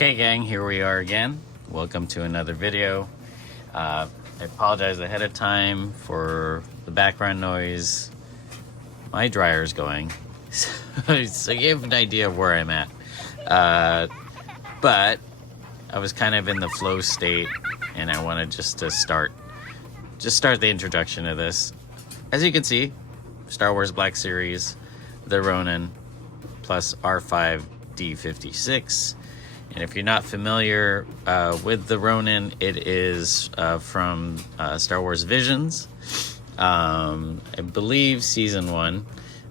Okay gang, here we are again. Welcome to another video. I apologize ahead of time for the background noise. My dryer's going, so you have an idea of where I'm at. But I was kind of in the flow state, and I wanted just to start the introduction of this. As you can see, Star Wars Black Series, the Ronin, plus R5D56. And if you're not familiar with the Ronin, it is from Star Wars Visions. I believe season 1,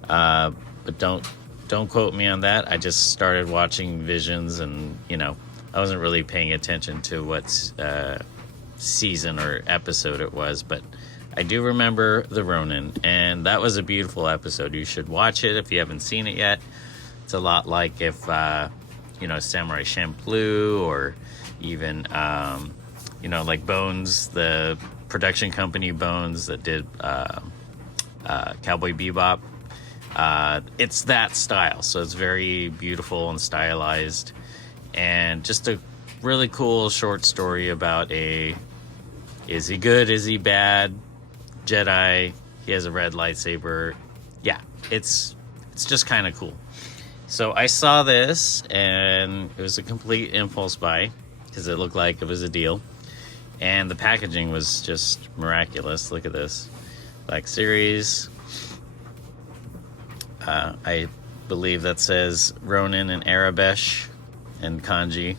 but don't quote me on that. I just started watching Visions, and I wasn't really paying attention to what season or episode it was, but I do remember the Ronin, and that was a beautiful episode. You should watch it if you haven't seen it yet. It's a lot like if Samurai Champloo, or even like Bones, the production company Bones that did Cowboy Bebop. It's that style, so it's very beautiful and stylized, and just a really cool short story about is he good, is he bad Jedi. He has a red lightsaber. Yeah, it's just kind of cool. So I saw this, and it was a complete impulse buy because it looked like it was a deal, and the packaging was just miraculous. Look at this Black Series. I believe that says Ronin in Arabic and kanji,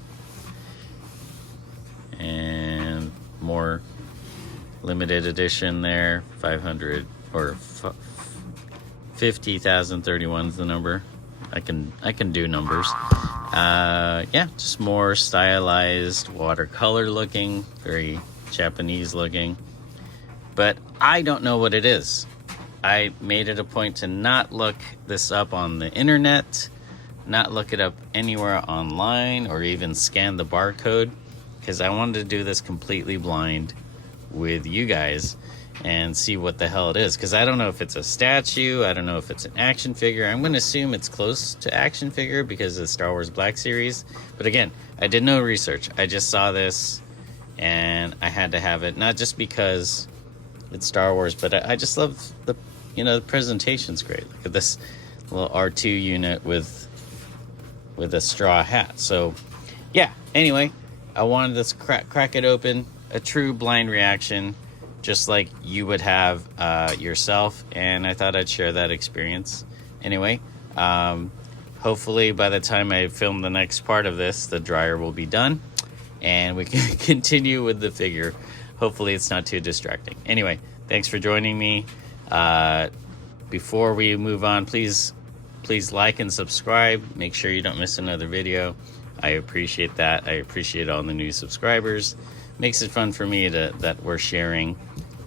and more limited edition there. 500 or 50,031 is the number. I can do numbers. Yeah, just more stylized, watercolor looking, very Japanese looking. But I don't know what it is. I made it a point to not look this up on the internet, not look it up anywhere online, or even scan the barcode, because I wanted to do this completely blind with you guys and see what the hell it is, because I don't know if it's a statue, I don't know if it's an action figure. I'm going to assume it's close to action figure because of Star Wars Black Series. But again, I did no research. I just saw this and I had to have it, not just because it's Star Wars, but I just love the presentation's great. Look at this little R2 unit with a straw hat. So yeah, anyway, I wanted to crack it open, a true blind reaction, just like you would have yourself, and I thought I'd share that experience. Anyway, hopefully by the time I film the next part of this, the dryer will be done, and we can continue with the figure. Hopefully it's not too distracting. Anyway, thanks for joining me. Before we move on, please like and subscribe. Make sure you don't miss another video. I appreciate that. I appreciate all the new subscribers. Makes it fun for me that we're sharing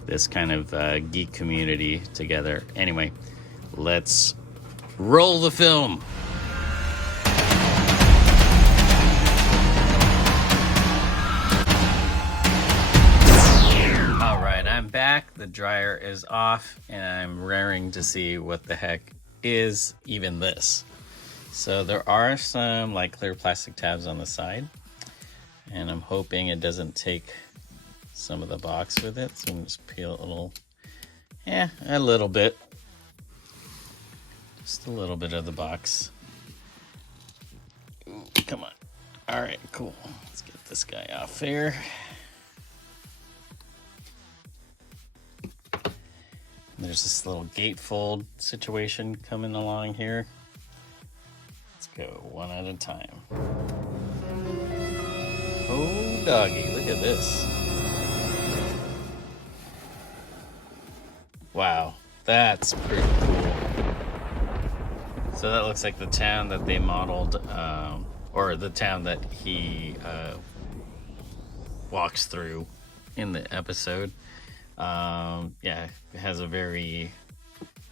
this kind of geek community together. Anyway, let's roll the film. All right, I'm back. The dryer is off, and I'm raring to see what the heck is even this. So there are some like clear plastic tabs on the side, and I'm hoping it doesn't take some of the box with it. So I'm going to just peel a little bit. Just a little bit of the box. Ooh, come on. All right, cool. Let's get this guy off here. There's this little gatefold situation coming along here. Let's go one at a time. Oh, doggy, look at this. Wow, that's pretty cool. So that looks like the town that they modeled, or the town that he walks through in the episode. Yeah, it has a very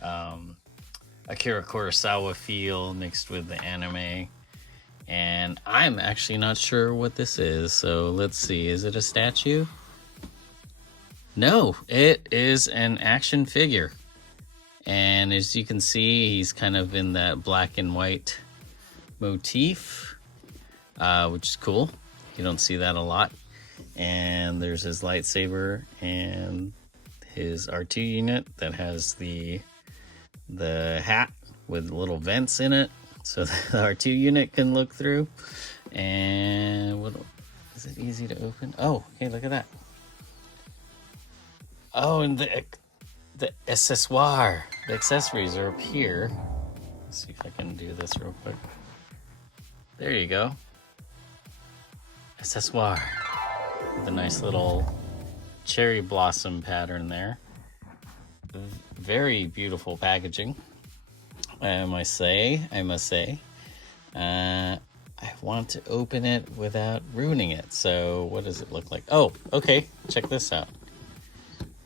Akira Kurosawa feel mixed with the anime. And I'm actually not sure what this is, so let's see. Is it a statue? No, it is an action figure. And as you can see, he's kind of in that black and white motif. which is cool. You don't see that a lot. And there's his lightsaber and his R2 unit that has the hat with little vents in it, so the R2 unit can look through. And what is it easy to open? Oh, hey, look at that. Oh, and the accessoire, the accessories are up here. Let's see if I can do this real quick. There you go. Accessoire with a nice little cherry blossom pattern there. Very beautiful packaging, I must say. I want to open it without ruining it. So what does it look like? Oh, okay. Check this out.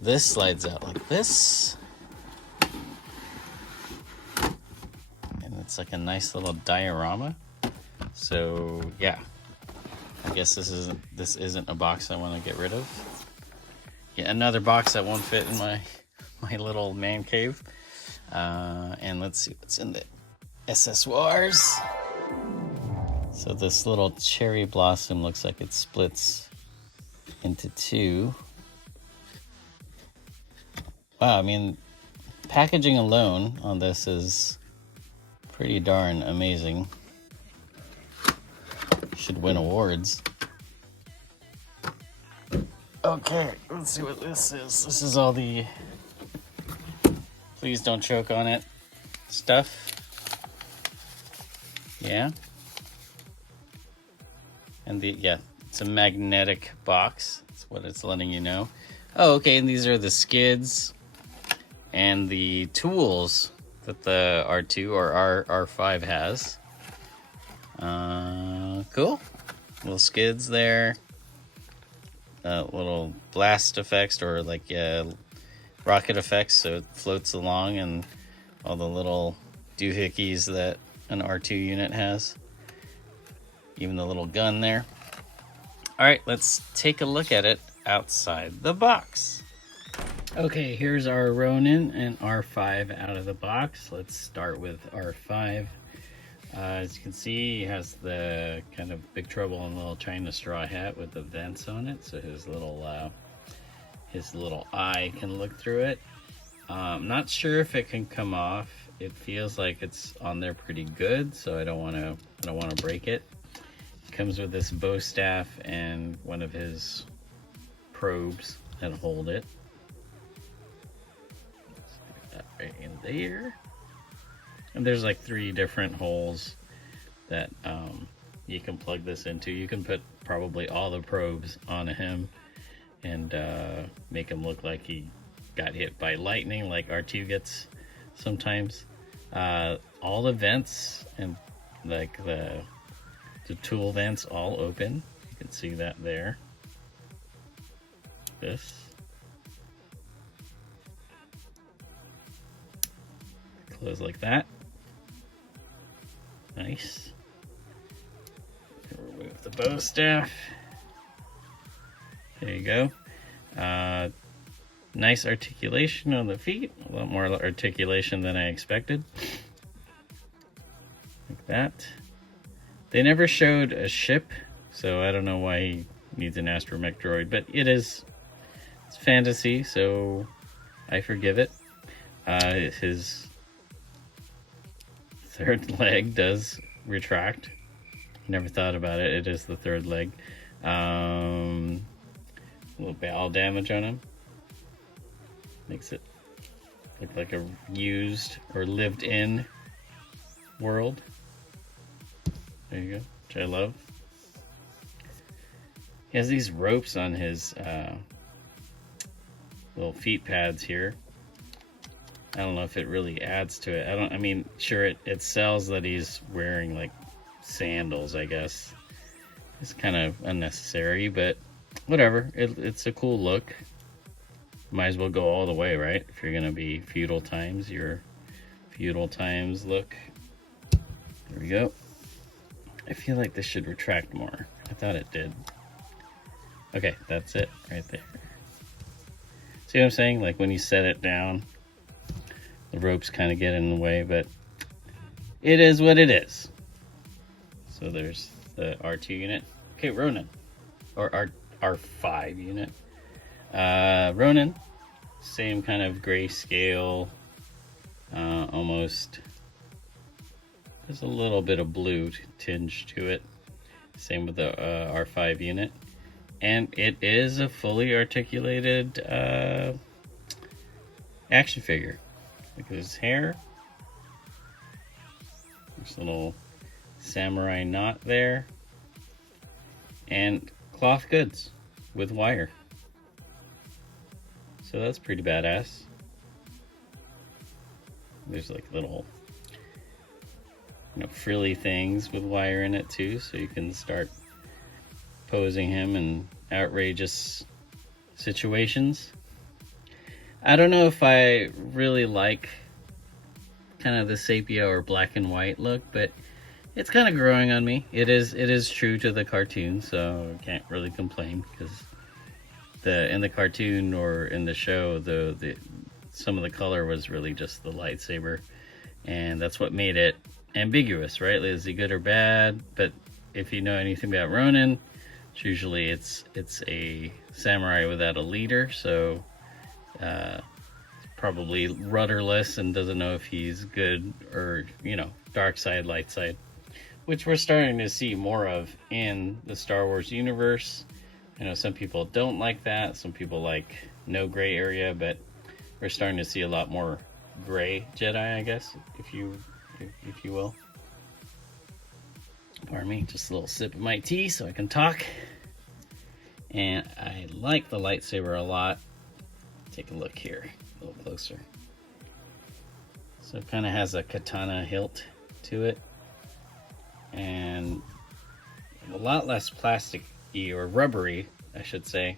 This slides out like this. And it's like a nice little diorama. So yeah, I guess this isn't a box I want to get rid of. Yeah, another box that won't fit in my little man cave. And let's see what's in the accessoires. So this little cherry blossom looks like it splits into two. Wow, I mean, packaging alone on this is pretty darn amazing. Should win awards. Okay, let's see what this is. This is all the please don't choke on it stuff. Yeah. And it's a magnetic box. That's what it's letting you know. Oh, okay, and these are the skids and the tools that the R2 or R5 has. Cool. Little skids there. Little blast effects or like rocket effects, so it floats along, and all the little doohickeys that an R2 unit has. Even the little gun there. All right, let's take a look at it outside the box. Okay, here's our Ronin and R5 out of the box. Let's start with R5. As you can see, he has the kind of Big Trouble in Little China straw hat with the vents on it, so his little eye can look through it. Not sure if it can come off. It feels like it's on there pretty good, so I don't want to break it. It comes with this bow staff and one of his probes that hold it. Stick that right in there. And there's like 3 different holes that you can plug this into. You can put probably all the probes onto him and make him look like he got hit by lightning, like R2 gets sometimes. All the vents and like the tool vents all open. You can see that there. This. Close like that. Nice. Remove the bow staff. There you go. Nice articulation on the feet. A lot more articulation than I expected. Like that. They never showed a ship, so I don't know why he needs an astromech droid, but it's fantasy, so I forgive it. His third leg does retract. Never thought about it. It is the third leg. A little bowel damage on him. Makes it look like a used or lived in world. There you go, which I love. He has these ropes on his little feet pads here. I don't know if it really adds to it. I mean, sure, it sells that he's wearing like sandals, I guess. It's kind of unnecessary, but whatever. It's a cool look. Might as well go all the way, right? If you're gonna be feudal times, your feudal times look. There we go. I feel like this should retract more. I thought it did. Okay, that's it right there. See what I'm saying? Like when you set it down, the ropes kind of get in the way, but it is what it is. So there's the R2 unit. Okay, Ronin, or R5 unit. Ronin, same kind of grayscale, almost. There's a little bit of blue tinge to it. Same with the R5 unit. And it is a fully articulated action figure. Look at his hair. There's a little samurai knot there. And cloth goods with wire. So that's pretty badass. There's like little, frilly things with wire in it too, so you can start posing him in outrageous situations. I don't know if I really like kind of the sepia or black and white look, but it's kind of growing on me. It is true to the cartoon, so I can't really complain, because in the cartoon or in the show, the some of the color was really just the lightsaber, and that's what made it ambiguous, right? Is he good or bad? But if you know anything about Ronin, usually it's a samurai without a leader, so probably rudderless and doesn't know if he's good or dark side, light side, which we're starting to see more of in the Star Wars universe. I know some people don't like that, some people like no gray area, but we're starting to see a lot more gray Jedi, I guess, if you will. Pardon me, just a little sip of my tea so I can talk. And I like the lightsaber a lot. Take a look here, a little closer. So it kind of has a katana hilt to it, and a lot less plastic-y or rubbery, I should say,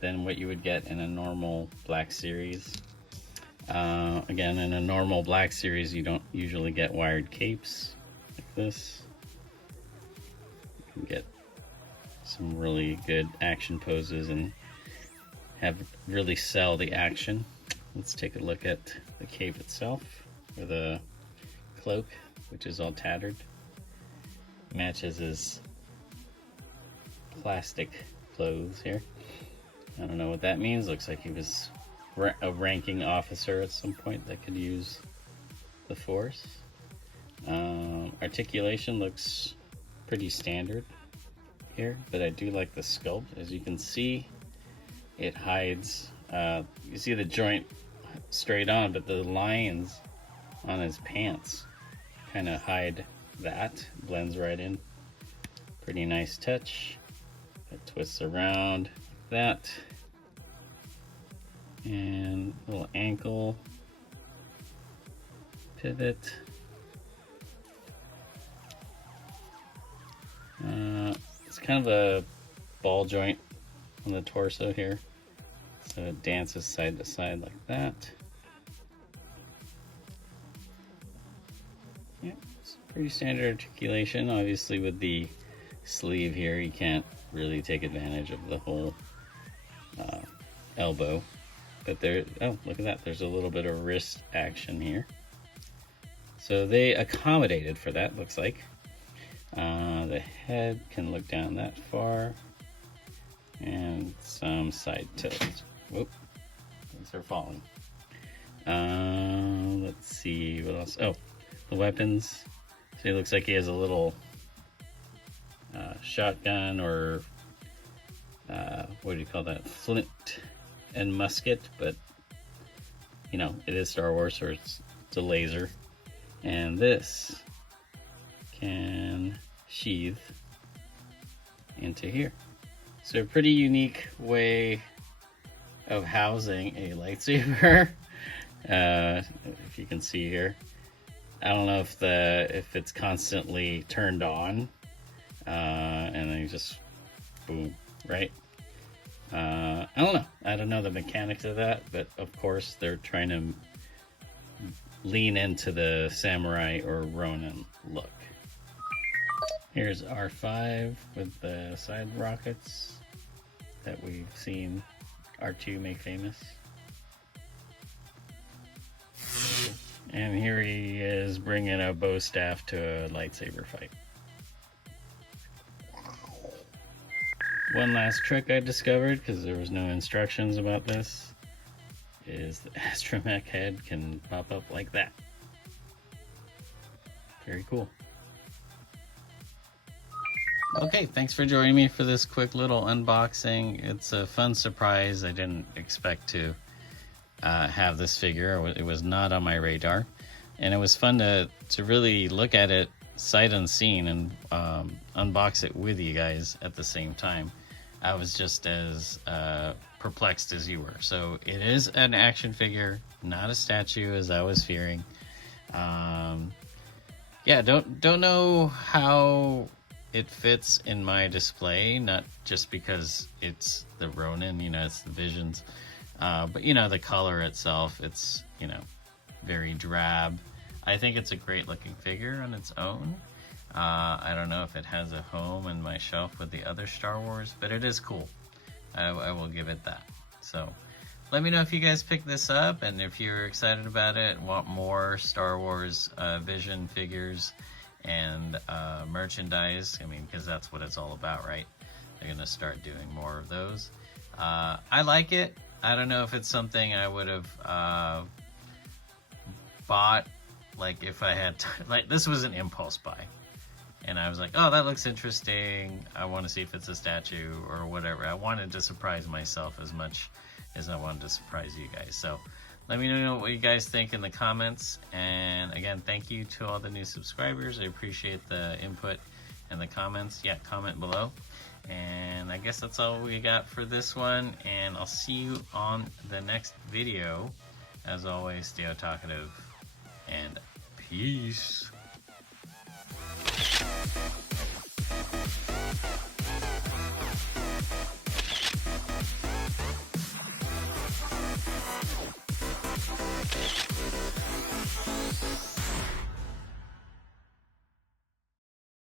than what you would get in a normal Black Series. Again, in a normal Black Series, you don't usually get wired capes like this. You can get some really good action poses and really sell the action. Let's take a look at the cape itself, or the cloak, which is all tattered. Matches his plastic clothes here. I don't know what that means. Looks like he was a ranking officer at some point that could use the Force. Articulation looks pretty standard here, but I do like the sculpt. As you can see, it hides, you see the joint straight on, but the lines on his pants kind of hide that. Blends right in. Pretty nice touch. It twists around like that. And little ankle pivot. It's kind of a ball joint on the torso here, so it dances side to side like that. Yeah, it's pretty standard articulation. Obviously with the sleeve here, you can't really take advantage of the whole elbow, but there, oh, look at that, there's a little bit of wrist action here, so they accommodated for that, looks like. The head can look down that far, and some side tilt. Whoop, things are falling. Let's see what else. Oh, the weapons. So it looks like he has a little shotgun, or what do you call that? Flint and musket, but it is Star Wars, so it's a laser. And this can sheath into here. So a pretty unique way of housing a lightsaber. If you can see here, I don't know if it's constantly turned on, and then you just boom, right? I don't know the mechanics of that, but of course they're trying to lean into the samurai or Ronin look. Here's R5 with the side rockets that we've seen R2 make famous. And here he is bringing a bow staff to a lightsaber fight. One last trick I discovered, because there was no instructions about this, is the astromech head can pop up like that. Very cool. Okay, thanks for joining me for this quick little unboxing. It's a fun surprise. I didn't expect to have this figure. It was not on my radar. And it was fun to really look at it sight unseen and unbox it with you guys at the same time. I was just as perplexed as you were. So it is an action figure, not a statue as I was fearing. Yeah, don't know how it fits in my display, not just because it's the Ronin, it's the Visions, but the color itself, it's very drab. I think it's a great looking figure on its own. I don't know if it has a home in my shelf with the other Star Wars, but it is cool. I will give it that. So let me know if you guys pick this up and if you're excited about it, want more Star Wars Vision figures and merchandise. Because that's what it's all about, right? They're gonna start doing more of those. I like it. I don't know if it's something I would have bought, like if I had like this was an impulse buy and I was like, oh, that looks interesting, I want to see if it's a statue or whatever. I wanted to surprise myself as much as I wanted to surprise you guys. So let me know what you guys think in the comments. And again, thank you to all the new subscribers. I appreciate the input and the comments. Yeah, comment below. And I guess that's all we got for this one. And I'll see you on the next video. As always, stay otakutive and peace.